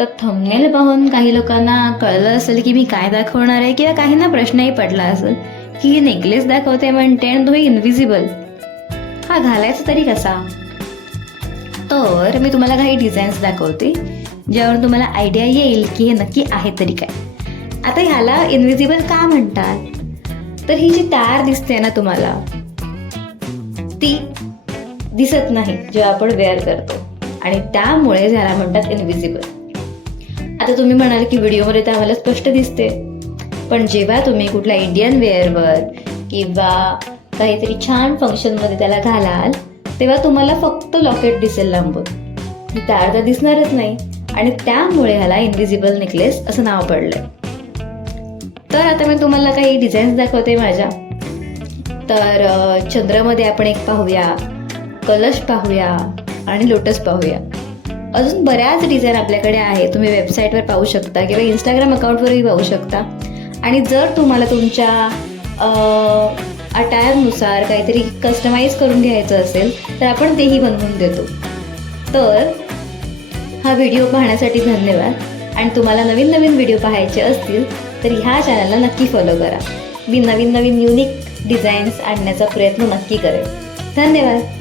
तर थंबनेल पाहून काही लोकांना कळलं असेल की मी काय दाखवणार आहे, किंवा काहींना प्रश्नही पडला असेल की ही नेकलेस दाखवते म्हणते आणि तो इनव्हिजिबल, हा घालायचा तरी कसा. तर मी तुम्हाला काही डिझाईन्स दाखवते ज्यावरून तुम्हाला आयडिया येईल की हे नक्की आहे तरी काय. आता ह्याला इनव्हिजिबल का म्हणतात, तर ही जी तार दिसते ना तुम्हाला, ती दिसत नाही जेव्हा आपण वेअर करतो, आणि त्यामुळे ह्याला म्हणतात इनव्हिजिबल. आता तुम्ही म्हणाल की व्हिडिओमध्ये तर आम्हाला स्पष्ट दिसते, पण जेव्हा तुम्ही कुठल्या इंडियन वेअरवर किंवा काहीतरी छान फंक्शनमध्ये त्याला घालाल तेव्हा तुम्हाला फक्त लॉकेट दिसेल लांबून, ही तार तर दिसणारच नाही, आणि त्यामुळे ह्याला इनव्हिजिबल नेकलेस असं नाव पडलंय. तर आता मी तुम्हाला काही डिझाईन्स दाखवते माझ्या. तर चंद्रामध्ये आपण एक पाहूया, कलश पाहूया आणि लोटस पाहूया. अजून बऱ्याच डिझाईन आपल्याकडे आहे, तुम्ही वेबसाईटवर पाहू शकता किंवा इंस्टाग्राम अकाउंटवरही पाहू शकता. आणि जर तुम्हाला तुमच्या अटायरनुसार काहीतरी कस्टमाइज करून घ्यायचं असेल तर आपण तेही बनवून देतो. तर हा व्हिडिओ पाहण्यासाठी धन्यवाद, आणि तुम्हाला नवीन नवीन व्हिडिओ पाहायचे असतील तर ह्या चॅनलला नक्की फॉलो करा. मी नवीन नवीन युनिक डिझाईन्स आणण्याचा प्रयत्न नक्की करेन. धन्यवाद.